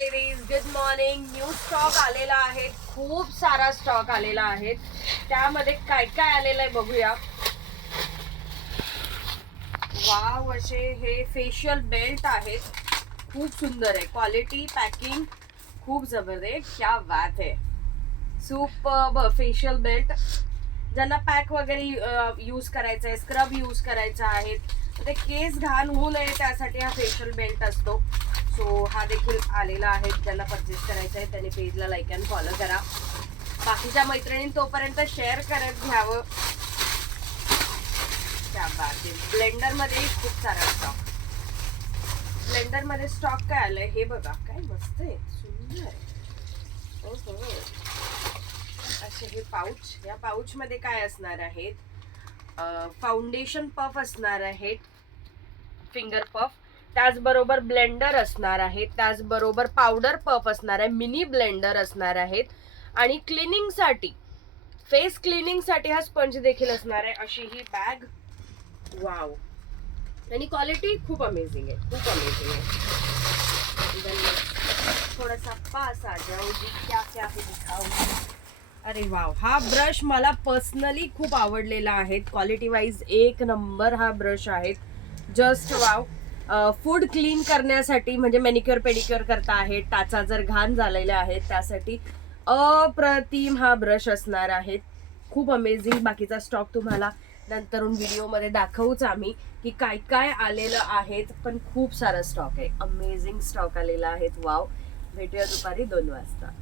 Good morning. New stock आलेला आहे, खूप सारा स्टॉक आलेला आहे. त्यामध्ये काय काय आलेलं आहे बघूया. वाव, असे हे फेशियल बेल्ट आहेत, खूप सुंदर आहे. क्वालिटी पॅकिंग खूप जबरदस्त, क्या बात है. Super facial belt. ज्यांना पॅक वगैरे यूज करायचा आहे, स्क्रब यूज करायचा आहे, ते केस घाण होऊ नये त्यासाठी हा फेशियल बेल्ट असतो. सो हा देखील आलेला आहे. ज्यांना परचेस करायचा आहे त्यांनी पेजला लाईक अँड फॉलो करा. बाकीच्या मैत्रिणींनी तोपर्यंत शेअर करत घ्यावं. त्या बाकी ब्लेंडर मध्ये खूप सारा स्टॉक. ब्लेंडर मध्ये स्टॉक काय आलंय हे बघा, काय मस्त आहे, सुंदर आहे. असे हे पाऊच. या पाऊच मध्ये काय असणार आहेत, फाउंडेशन पफ असणार आहेत, फिंगर पफ, त्याचबरोबर ब्लेंडर असणार आहे, त्याचबरोबर पावडर पफ असणार आहे, मिनी ब्लेंडर असणार आहेत, आणि क्लिनिंग साठी, फेस क्लिनिंग साठी हा स्पंज देखील असणार आहे. अशी ही बॅग. वाव, आणि क्वालिटी खूप अमेझिंग आहे, खूप अमेझिंग आहे. थोड़ा सा पास आ जाओ जी, क्या क्या है दिखाओ. अरे वाव, हा ब्रश मला पर्सनली खूप आवडलेला आहे. क्वालिटी वाईज एक नंबर हा ब्रश आहे. Just wow. फूड क्लीन करण्यासाठी, म्हणजे मॅनिक्युअर पेडिक्युअर करता आहे, टाचा जर घाण झालेल्या आहेत त्यासाठी अप्रतिम हा ब्रश असणार आहे. खूप अमेझिंग. बाकीचा स्टॉक तुम्हाला नंतरून व्हिडिओमध्ये दाखवूच आम्ही की काय काय आलेलं आहे. पण खूप सारा स्टॉक आहे, अमेझिंग स्टॉक आलेला आहे. वाव. भेटूया दुपारी 2 वाजता.